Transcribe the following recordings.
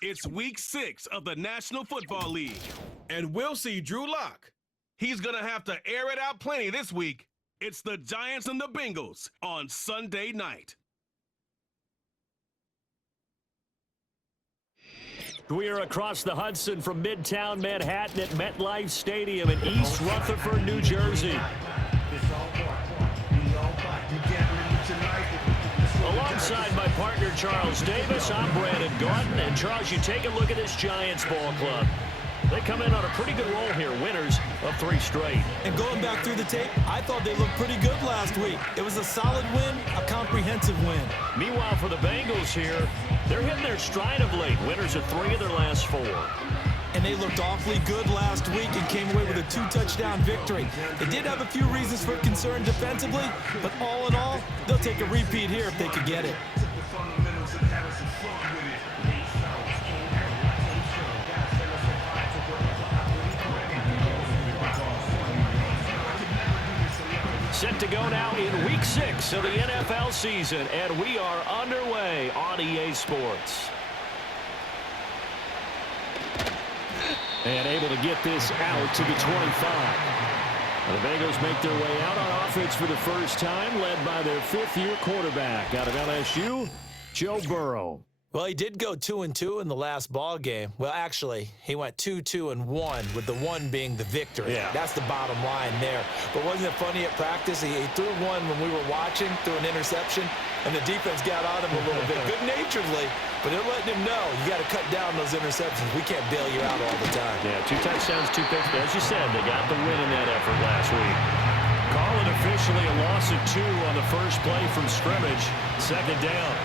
It's week 6 of the National Football League. And we'll see Drew Lock. He's going to have to air it out plenty this week. It's the Giants and the Bengals on Sunday night. We are across the Hudson from Midtown Manhattan at MetLife Stadium in East Rutherford, New Jersey. Alongside my partner, Charles Davis, I'm Brandon Gautin. And, Charles, you take a look at this Giants ball club. They come in on a pretty good roll here, winners of 3 straight. And going back through the tape, I thought they looked pretty good last week. It was a solid win, a comprehensive win. Meanwhile, for the Bengals here, they're hitting their stride of late. Winners of 3 of their last 4. And they looked awfully good last week and came away with a 2-touchdown victory. They did have a few reasons for concern defensively, but all in all, they'll take a repeat here if they could get it. Set to go now in week 6 of the NFL season, and we are underway on EA Sports. And able to get this out to the 25. And the Bengals make their way out on offense for the first time, led by their 5th-year quarterback out of LSU, Joe Burrow. Well, he did go 2-2 in the last ball game. Well, actually, he went 2-2-1, with the 1 being the victory. Yeah. That's the bottom line there. But wasn't it funny at practice? He threw one when we were watching, threw an interception, and the defense got on him a little bit, good-naturedly. But they're letting him know, you got to cut down those interceptions. We can't bail you out all the time. Yeah, 2 touchdowns, 2 picks. But as you said, they got the win in that effort last week. Call it officially a loss of 2 on the first play from scrimmage. 2nd down.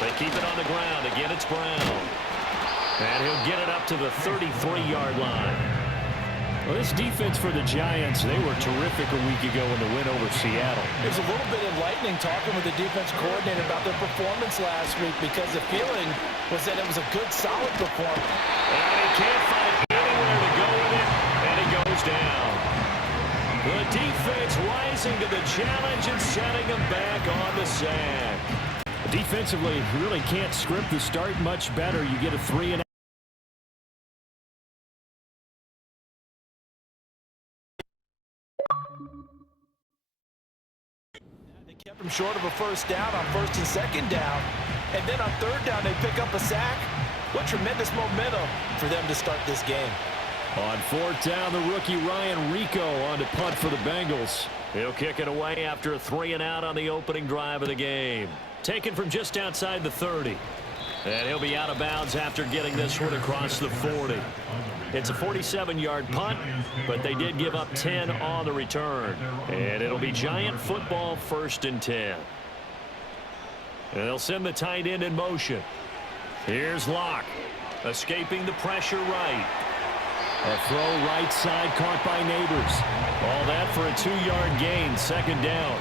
They keep it on the ground. Again, it's Brown. And he'll get it up to the 33-yard line. Well, this defense for the Giants, they were terrific a week ago in the win over Seattle. It was a little bit enlightening talking with the defense coordinator about their performance last week, because the feeling was that it was a good, solid performance. And he can't find anywhere to go with it, and he goes down. The defense rising to the challenge and setting him back on the sack. Defensively, you really can't script the start much better. You get a 3-and-out. They kept him short of a first down on 1st and 2nd down. And then on 3rd down, they pick up a sack. What tremendous momentum for them to start this game. On 4th down, the rookie Ryan Rico on to punt for the Bengals. He'll kick it away after a 3-and-out on the opening drive of the game. Taken from just outside the 30. And he'll be out of bounds after getting this one across the 40. It's a 47-yard punt, but they did give up 10 on the return. And it'll be Giant football 1st and 10. And they'll send the tight end in motion. Here's Locke, escaping the pressure right. A throw right side caught by Neighbors. All that for a 2-yard gain, 2nd down.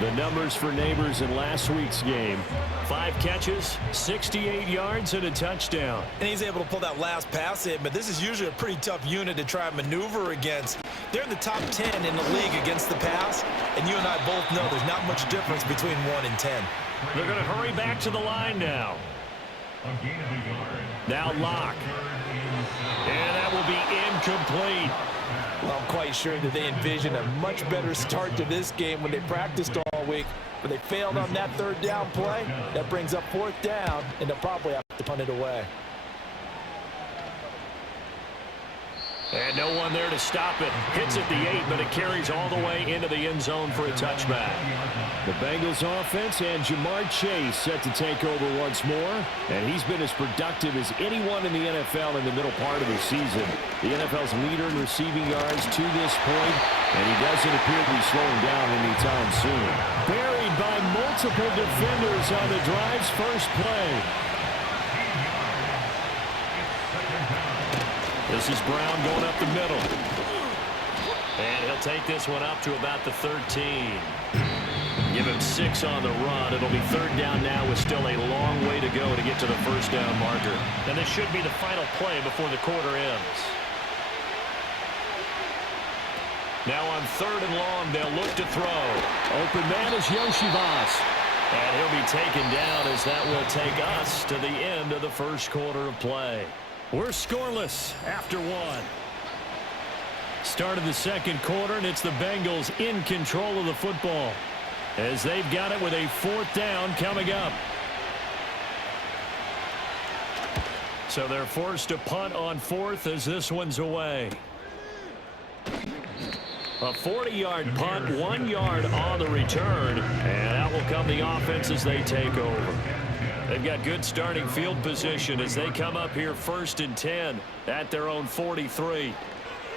The numbers for Neighbors in last week's game: 5 catches, 68 yards, and a touchdown. And he's able to pull that last pass in, but this is usually a pretty tough unit to try and maneuver against. They're in the top 10 in the league against the pass, and you and I both know there's not much difference between 1 and 10. They're going to hurry back to the line now. Now Locke. And that will be incomplete. Well, I'm quite sure that they envision a much better start to this game when they practiced all week, but they failed on that 3rd down play. That brings up 4th down, and they'll probably have to punt it away. And no one there to stop it. Hits at the 8, but it carries all the way into the end zone for a touchback. The Bengals offense and Jamar Chase set to take over once more. And he's been as productive as anyone in the NFL in the middle part of the season. The NFL's leader in receiving yards to this point, and he doesn't appear to be slowing down anytime soon. Buried by multiple defenders on the drive's first play. This is Brown going up the middle. And he'll take this one up to about the 13. Give him 6 on the run. It'll be 3rd down now with still a long way to go to get to the 1st down marker. And this should be the final play before the quarter ends. Now on 3rd and long, they'll look to throw. Open man is Yoshivas. And he'll be taken down as that will take us to the end of the first quarter of play. We're scoreless after one. Start of the second quarter, and it's the Bengals in control of the football as they've got it with a 4th down coming up. So they're forced to punt on 4th as this one's away. A 40-yard punt, 1 yard on the return, and out will come the offense as they take over. They've got good starting field position as they come up here 1st and 10 at their own 43.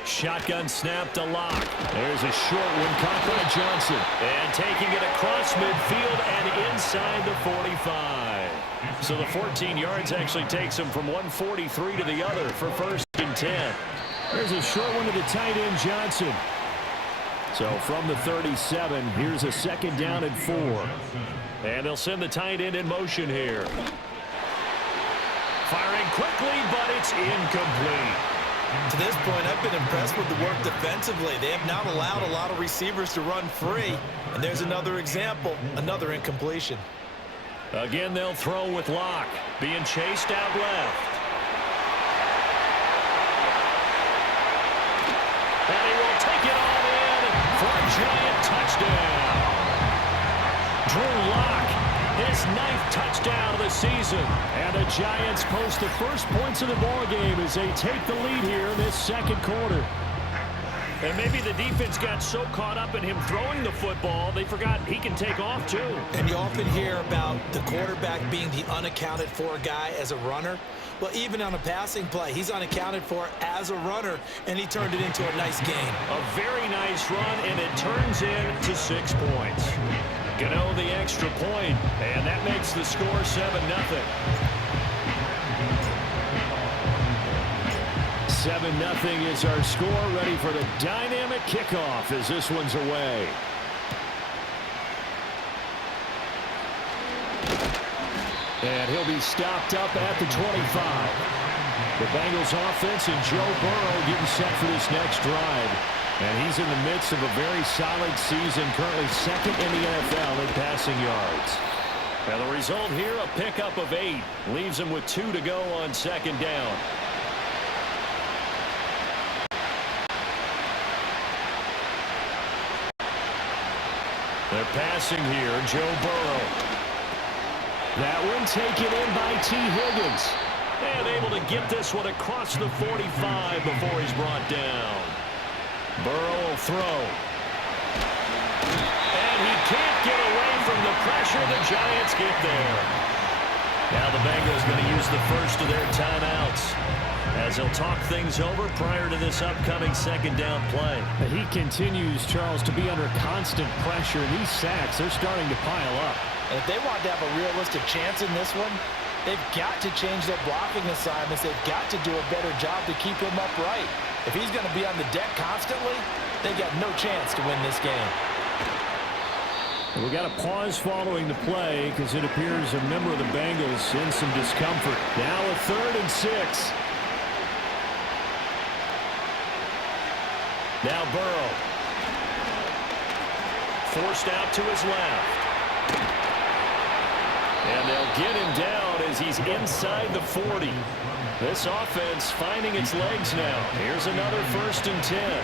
Shotgun snap to Locke. There's a short one caught by Johnson. And taking it across midfield and inside the 45. So the 14 yards actually takes him from 143 to the other for 1st and 10. There's a short one to the tight end, Johnson. So from the 37, here's a 2nd down and 4. And they'll send the tight end in motion here. Firing quickly, but it's incomplete. To this point, I've been impressed with the work defensively. They have not allowed a lot of receivers to run free. And there's another example, another incompletion. Again, they'll throw with Locke, being chased out left. And he will take it all in for a giant touchdown. Drew Lock, his 9th touchdown of the season. And the Giants post the first points of the ball game as they take the lead here in this second quarter. And maybe the defense got so caught up in him throwing the football, they forgot he can take off too. And you often hear about the quarterback being the unaccounted for guy as a runner. Well, even on a passing play, he's unaccounted for as a runner, and he turned it into a nice game. A very nice run, and it turns into 6 points. Gano the extra point, and that makes the score 7-0. 7-0 is our score, ready for the dynamic kickoff as this one's away. And he'll be stopped up at the 25. The Bengals offense and Joe Burrow getting set for this next drive. And he's in the midst of a very solid season, currently 2nd in the NFL in passing yards. Now the result here, a pickup of 8. Leaves him with 2 to go on 2nd down. They're passing here, Joe Burrow. That one taken in by T. Higgins. And able to get this one across the 45 before he's brought down. Burrow will throw. And he can't get away from the pressure. The Giants get there. Now the Bengals going to use the first of their timeouts as he'll talk things over prior to this upcoming 2nd down play. He continues, Charles, to be under constant pressure. And these sacks, they're starting to pile up. And if they want to have a realistic chance in this one, they've got to change their blocking assignments. They've got to do a better job to keep him upright. If he's going to be on the deck constantly, they got no chance to win this game. We got a pause following the play because it appears a member of the Bengals in some discomfort. Now a 3rd and 6. Now Burrow. Forced out to his left. And they'll get him down as he's inside the 40. This offense finding its legs now. Here's another 1st and 10.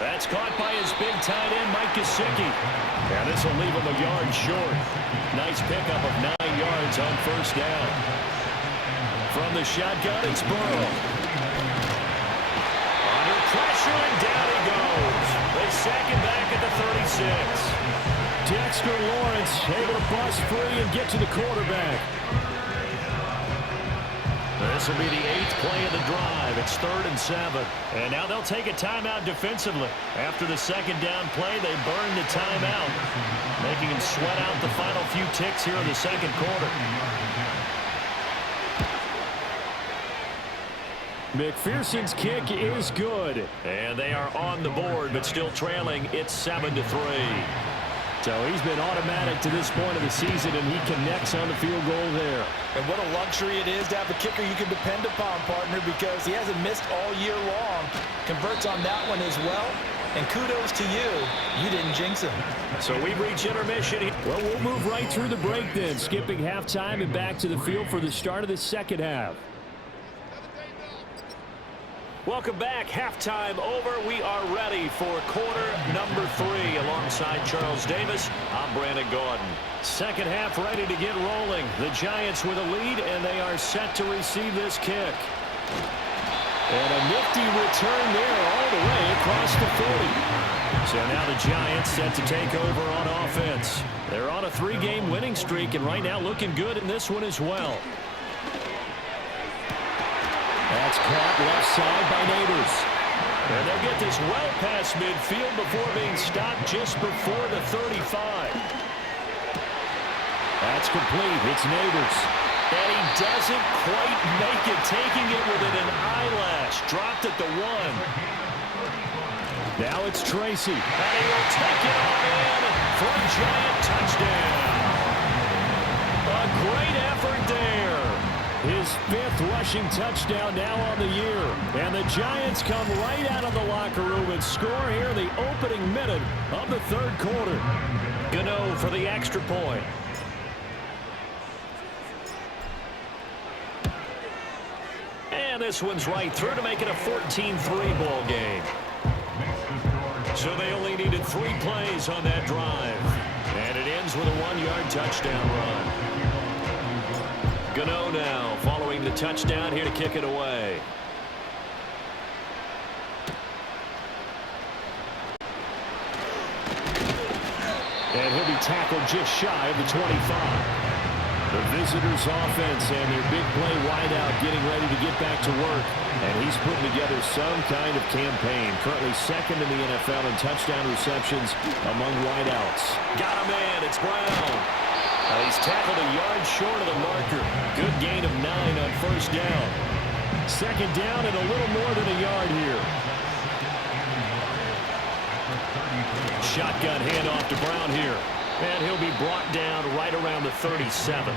That's caught by his big tight end, Mike Gesicki. And this will leave him a yard short. Nice pickup of 9 yards on 1st down. From the shotgun, it's Burrow. Under pressure, and down he goes. They sack him back at the 36. Dexter Lawrence able to bust free and get to the quarterback. This will be the 8th play of the drive. It's 3rd and 7. And now they'll take a timeout defensively. After the 2nd down play, they burn the timeout, making him sweat out the final few ticks here in the 2nd quarter. McPherson's kick is good. And they are on the board, but still trailing. It's 7-3. So he's been automatic to this point of the season, and he connects on the field goal there. And what a luxury it is to have a kicker you can depend upon, partner, because he hasn't missed all year long. Converts on that one as well. And kudos to you. You didn't jinx him. So we reach intermission. Well, we'll move right through the break then, skipping halftime and back to the field for the start of the second half. Welcome back. Halftime over. We are ready for quarter number 3. Alongside Charles Davis, I'm Brandon Gordon. Second half ready to get rolling. The Giants with a lead, and they are set to receive this kick. And a nifty return there all the way across the 40. So now the Giants set to take over on offense. They're on a 3-game winning streak, and right now looking good in this one as well. That's caught left side by Neighbors. And they'll get this well past midfield before being stopped just before the 35. That's complete. It's Neighbors. And he doesn't quite make it, taking it within an eyelash. Dropped at the 1. Now it's Tracy. And he will take it on in for a Giant touchdown. A great effort there. His 5th rushing touchdown now on the year. And the Giants come right out of the locker room and score here in the opening minute of the 3rd quarter. Gano for the extra point. And this one's right through to make it a 14-3 ball game. So they only needed 3 plays on that drive. And it ends with a 1-yard touchdown run. Gano now following the touchdown here to kick it away. And he'll be tackled just shy of the 25. The visitors' offense and their big play wideout getting ready to get back to work. And he's putting together some kind of campaign. Currently 2nd in the NFL in touchdown receptions among wideouts. Got a man. It's Brown. He's tackled a yard short of the marker. Good gain of 9 on 1st down. 2nd down and a little more than a yard here. Shotgun handoff to Brown here. And he'll be brought down right around the 37.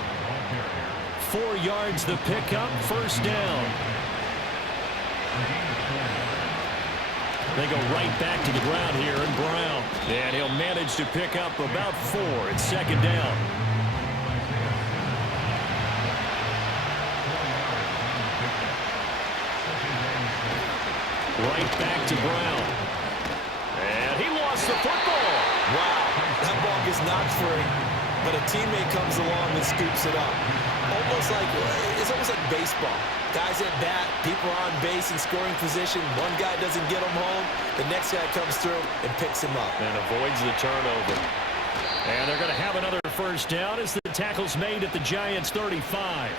4 yards the pickup, 1st down. They go right back to the ground here, and Brown. And he'll manage to pick up about 4. It's 2nd down. Right back to Brown. And he lost the football. Wow, that ball gets knocked free, but a teammate comes along and scoops it up. It's almost like baseball. Guys at bat, people are on base in scoring position. One guy doesn't get him home. The next guy comes through and picks him up. And avoids the turnover. And they're going to have another 1st down as the tackle's made at the Giants' 35.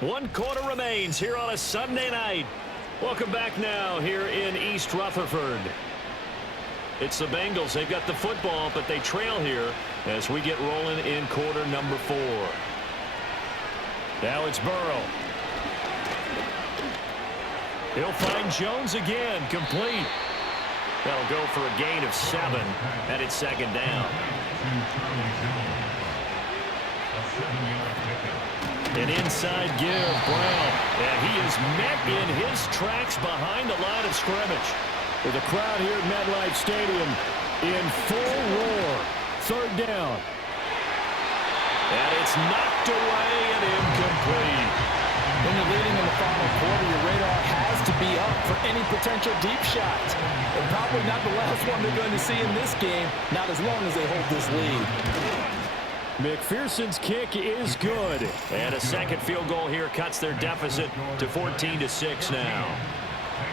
1 quarter remains here on a Sunday night. Welcome back now here in East Rutherford. It's the Bengals. They've got the football, but they trail here as we get rolling in quarter number 4. Now it's Burrow. He'll find Jones again, complete. That'll go for a gain of 7, and it's 2nd down. An inside give, Brown. And he is met in his tracks behind the line of scrimmage. With a crowd here at MetLife Stadium in full roar. 3rd down. And it's knocked away and incomplete. When you're leading in the final quarter, your radar has to be up for any potential deep shots. And probably not the last one they're going to see in this game, not as long as they hold this lead. McPherson's kick is good. And a 2nd field goal here cuts their deficit to 14-6 now.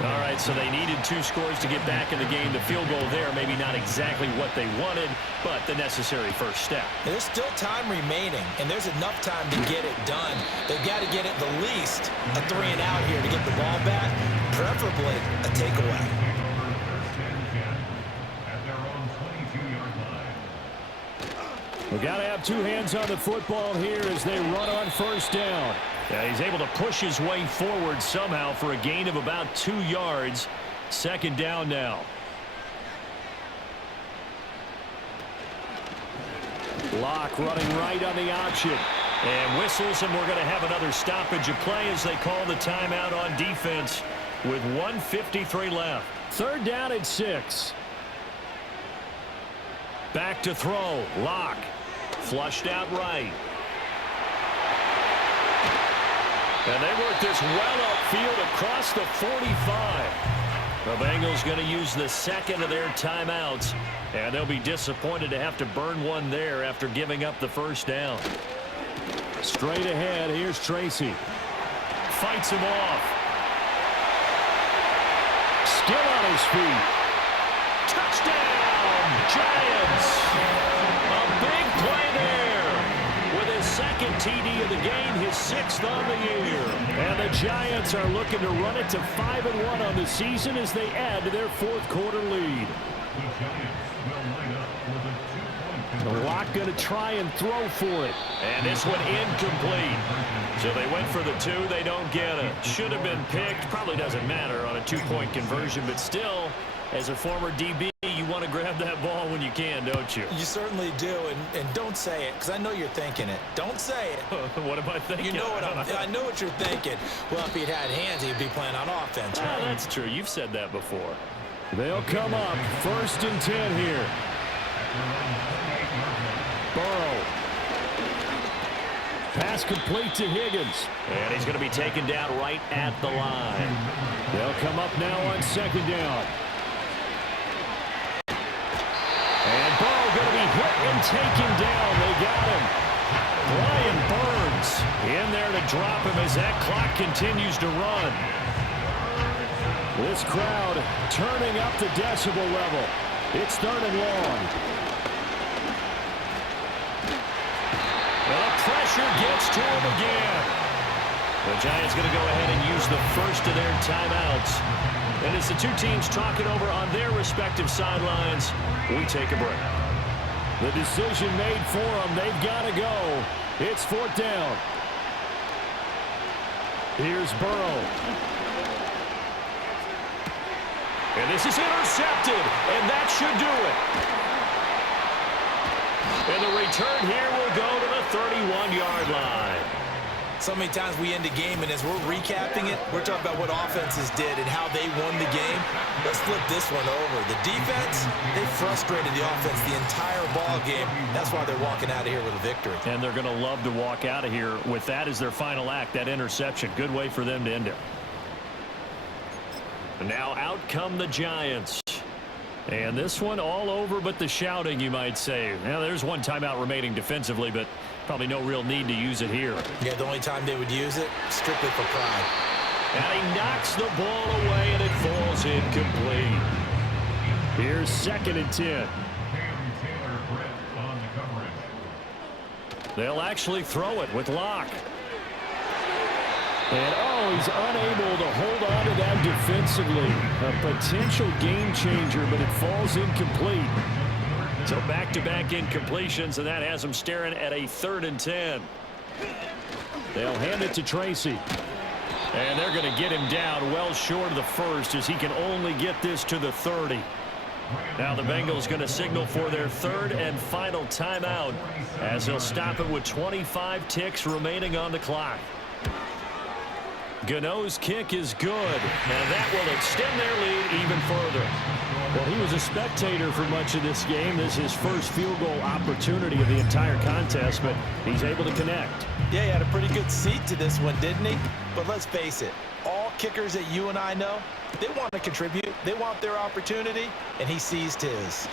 All right, so they needed 2 scores to get back in the game. The field goal there, maybe not exactly what they wanted, but the necessary 1st step. There's still time remaining, and there's enough time to get it done. They've got to get at the least a 3 and out here to get the ball back, preferably a takeaway. We've got to have 2 hands on the football here as they run on 1st down. Yeah, he's able to push his way forward somehow for a gain of about 2 yards. 2nd down now. Locke running right on the option. And whistles, and we're going to have another stoppage of play as they call the timeout on defense. with 1:53 left. 3rd down and 6. Back to throw. Locke. Flushed out right. And they work this well upfield across the 45. The Bengals going to use the second of their timeouts, and they'll be disappointed to have to burn one there after giving up the first down. Straight ahead, here's Tracy. Fights him off. Still on his feet. Touchdown, Giants. A big play there. With his second TD of the game, his 6th on the year. And the Giants are looking to run it to 5-1 on the season as they add to their 4th quarter lead. The Locke going to try and throw for it. And this one incomplete. So they went for the 2. They don't get it. Should have been picked. Probably doesn't matter on a 2-point conversion. But still, as a former DB, you want to grab that ball when you can, don't you? You certainly do. And don't say it, because I know you're thinking it. Don't say it. What am I thinking? You know what I know what you're thinking. Well, if he'd had hands, he'd be playing on offense. Right? That's true. You've said that before. They'll come up 1st and 10 here. Burrow. Pass complete to Higgins. And he's going to be taken down right at the line. They'll come up now on 2nd down. And Burrow going to be hit and taken down. They got him. Brian Burns in there to drop him as that clock continues to run. This crowd turning up the decibel level. It's 3rd and long. The pressure gets to him again. The Giants going to go ahead and use the first of their timeouts. And as the two teams talk it over on their respective sidelines, we take a break. The decision made for them. They've got to go. It's 4th down. Here's Burrow. And this is intercepted, and that should do it. And the return here will go to the 31-yard line. So many times we end the game, and as we're recapping it, we're talking about what offenses did and how they won the game. Let's flip this one over. The defense, they frustrated the offense the entire ball game. That's why they're walking out of here with a victory. And they're going to love to walk out of here with that as their final act, that interception. Good way for them to end it. And now out come the Giants. And this one all over but the shouting, you might say. Now, there's one timeout remaining defensively, but probably no real need to use it here. Yeah, the only time they would use it, strictly for pride. And he knocks the ball away, and it falls incomplete. Here's 2nd and 10. They'll actually throw it with Locke. And, he's unable to hold on to that defensively. A potential game changer, but it falls incomplete. So back-to-back incompletions, and that has them staring at a 3rd and 10. They'll hand it to Tracy. And they're going to get him down well short of the first as he can only get this to the 30. Now the Bengals going to signal for their 3rd and final timeout as they'll stop it with 25 ticks remaining on the clock. Gano's kick is good, and that will extend their lead even further. Well, he was a spectator for much of this game. This is his first field goal opportunity of the entire contest, but he's able to connect. Yeah, he had a pretty good seat to this one, didn't he? But let's face it, all kickers that you and I know, they want to contribute. They want their opportunity, and he seized his.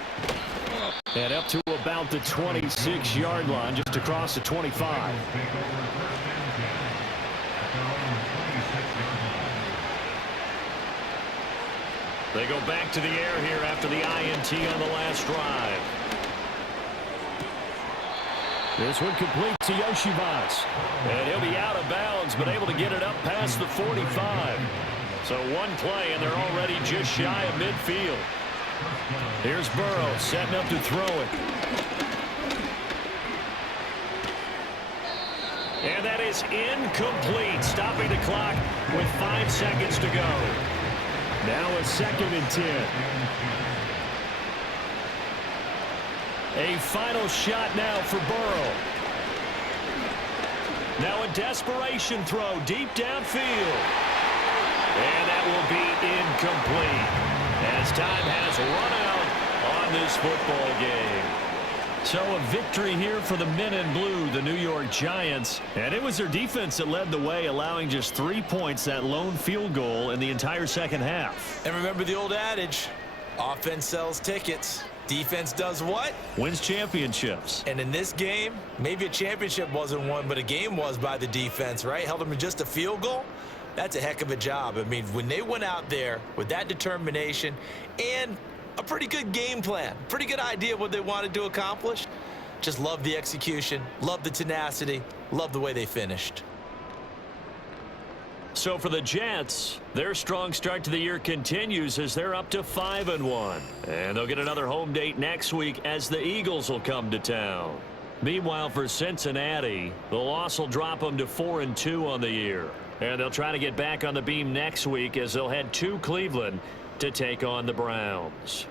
And up to about the 26-yard line, just across the 25. They go back to the air here after the INT on the last drive. This one complete to Yoshivas. And he'll be out of bounds, but able to get it up past the 45. So one play, and they're already just shy of midfield. Here's Burrow setting up to throw it. And that is incomplete, stopping the clock with 5 seconds to go. Now a 2nd and 10. A final shot now for Burrow. Now a desperation throw deep downfield. And that will be incomplete as time has run out on this football game. So a victory here for the men in blue, the New York Giants. And it was their defense that led the way, allowing just 3 points, that lone field goal in the entire second half. And remember the old adage, offense sells tickets. Defense does what? Wins championships. And in this game, maybe a championship wasn't won, but a game was by the defense, right? Held them to just a field goal. That's a heck of a job. I mean, when they went out there with that determination and a pretty good game plan, pretty good idea what they wanted to accomplish, just love the execution, love the tenacity, love the way they finished. So for the Jets, their strong start to the year continues as they're up to 5-1. And they'll get another home date next week as the Eagles will come to town. Meanwhile, for Cincinnati, the loss will drop them to 4-2 on the year. And they'll try to get back on the beam next week as they'll head to Cleveland to take on the Browns.